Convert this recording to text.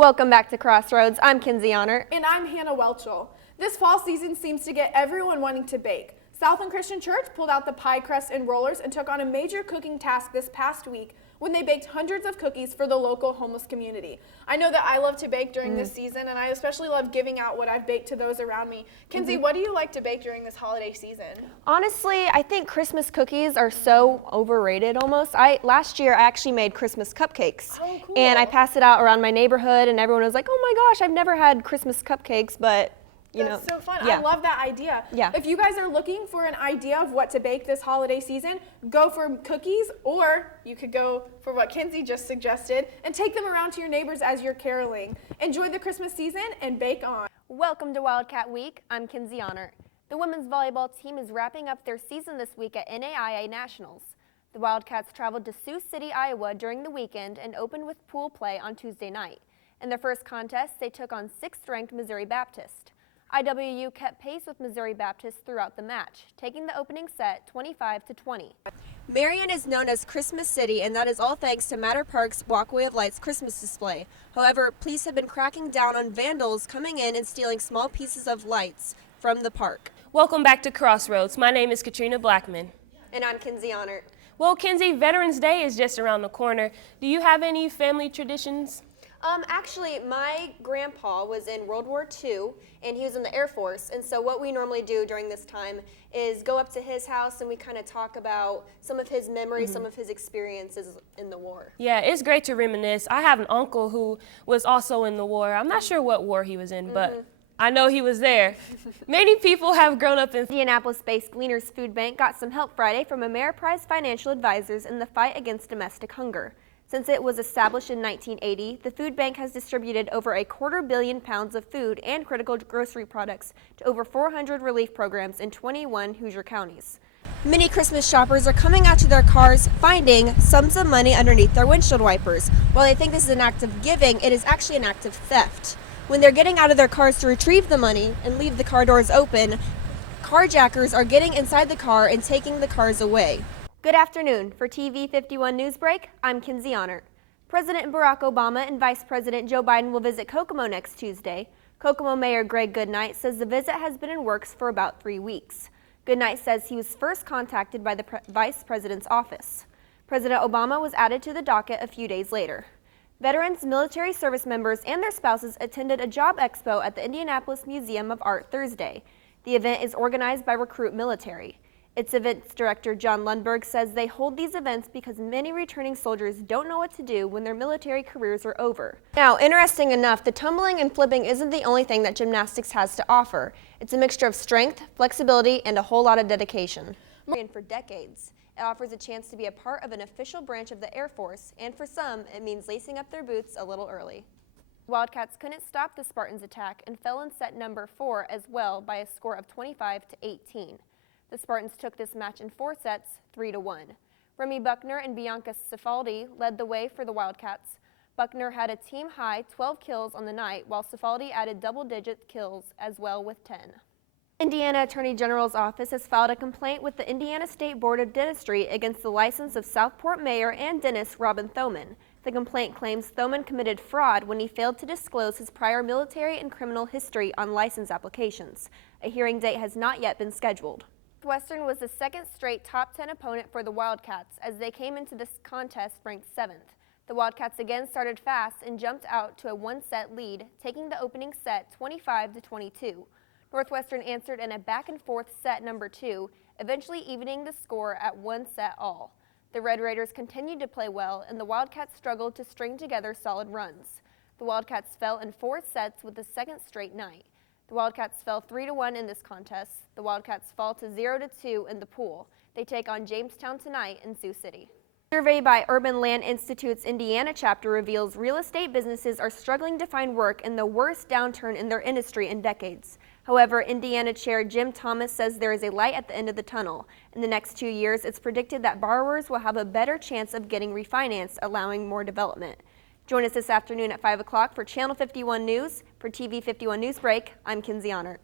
Welcome back to Crossroads. I'm Kenzi Ahnert. And I'm Hannah Welchel. This fall season seems to get everyone wanting to bake. Southland Christian Church pulled out the pie crust and rollers and took on a major cooking task this past week when they baked hundreds of cookies for the local homeless community. I know that I love to bake during this season, and I especially love giving out what I've baked to those around me. Kenzi, what do you like to bake during this holiday season? Honestly, I think Christmas cookies are so overrated almost. Last year I actually made Christmas cupcakes. Oh, cool. And I passed it out around my neighborhood and everyone was like, oh my gosh, I've never had Christmas cupcakes, but That's so fun. Yeah. I love that idea. Yeah. If you guys are looking for an idea of what to bake this holiday season, go for cookies, or you could go for what Kenzi just suggested and take them around to your neighbors as you're caroling. Enjoy the Christmas season and bake on. Welcome to Wildcat Week. I'm Kenzi Ahnert. The women's volleyball team is wrapping up their season this week at NAIA Nationals. The Wildcats traveled to Sioux City, Iowa during the weekend and opened with pool play on Tuesday night. In their first contest, they took on 6th-ranked Missouri Baptist. IWU kept pace with Missouri Baptist throughout the match, taking the opening set 25-20. Marion is known as Christmas City, and that is all thanks to Matter Park's Walkway of Lights Christmas display. However, police have been cracking down on vandals coming in and stealing small pieces of lights from the park. Welcome back to Crossroads. My name is Katrina Blackman. And I'm Kenzi Ahnert. Well, Kenzi, Veterans Day is just around the corner. Do you have any family traditions? Actually, my grandpa was in World War II, and he was in the Air Force, and so what we normally do during this time is go up to his house and we kind of talk about some of his memories, some of his experiences in the war. Yeah, it's great to reminisce. I have an uncle who was also in the war. I'm not sure what war he was in, but I know he was there. Many people have grown up in Indianapolis-based Gleaners Food Bank got some help Friday from Ameriprise Financial Advisors in the fight against domestic hunger. Since it was established in 1980, the food bank has distributed over 250 million pounds of food and critical grocery products to over 400 relief programs in 21 Hoosier counties. Many Christmas shoppers are coming out to their cars finding sums of money underneath their windshield wipers. While they think this is an act of giving, it is actually an act of theft. When they're getting out of their cars to retrieve the money and leave the car doors open, carjackers are getting inside the car and taking the cars away. Good afternoon. For TV 51 Newsbreak, I'm Kenzi Ahnert. President Barack Obama and Vice President Joe Biden will visit Kokomo next Tuesday. Kokomo Mayor Greg Goodnight says the visit has been in works for about 3 weeks. Goodnight says he was first contacted by the Vice President's office. President Obama was added to the docket a few days later. Veterans, military service members, and their spouses attended a job expo at the Indianapolis Museum of Art Thursday. The event is organized by Recruit Military. Its events director, John Lundberg, says they hold these events because many returning soldiers don't know what to do when their military careers are over. Now, interesting enough, the tumbling and flipping isn't the only thing that gymnastics has to offer. It's a mixture of strength, flexibility, and a whole lot of dedication. For decades, it offers a chance to be a part of an official branch of the Air Force, and for some, it means lacing up their boots a little early. Wildcats couldn't stop the Spartans' attack and fell in set number 4 as well by a score of 25-18. The Spartans took this match in 4 sets, 3-1. Remy Buckner and Bianca Cifaldi led the way for the Wildcats. Buckner had a team-high 12 kills on the night, while Cifaldi added double-digit kills as well with 10. Indiana Attorney General's office has filed a complaint with the Indiana State Board of Dentistry against the license of Southport Mayor and dentist Robin Thoman. The complaint claims Thoman committed fraud when he failed to disclose his prior military and criminal history on license applications. A hearing date has not yet been scheduled. Northwestern was the second straight top 10 opponent for the Wildcats as they came into this contest ranked 7th. The Wildcats again started fast and jumped out to a 1-set lead, taking the opening set 25-22. Northwestern answered in a back-and-forth set number 2, eventually evening the score at 1 set all. The Red Raiders continued to play well, and the Wildcats struggled to string together solid runs. The Wildcats fell in 4 sets with the second straight night. The Wildcats fell 3-1 in this contest. The Wildcats fall to 0-2 in the pool. They take on Jamestown tonight in Sioux City. A survey by Urban Land Institute's Indiana chapter reveals real estate businesses are struggling to find work in the worst downturn in their industry in decades. However, Indiana Chair Jim Thomas says there is a light at the end of the tunnel. In the next 2 years, it's predicted that borrowers will have a better chance of getting refinanced, allowing more development. Join us this afternoon at 5 o'clock for Channel 51 News. For TV 51 Newsbreak, I'm Kenzi Ahnert.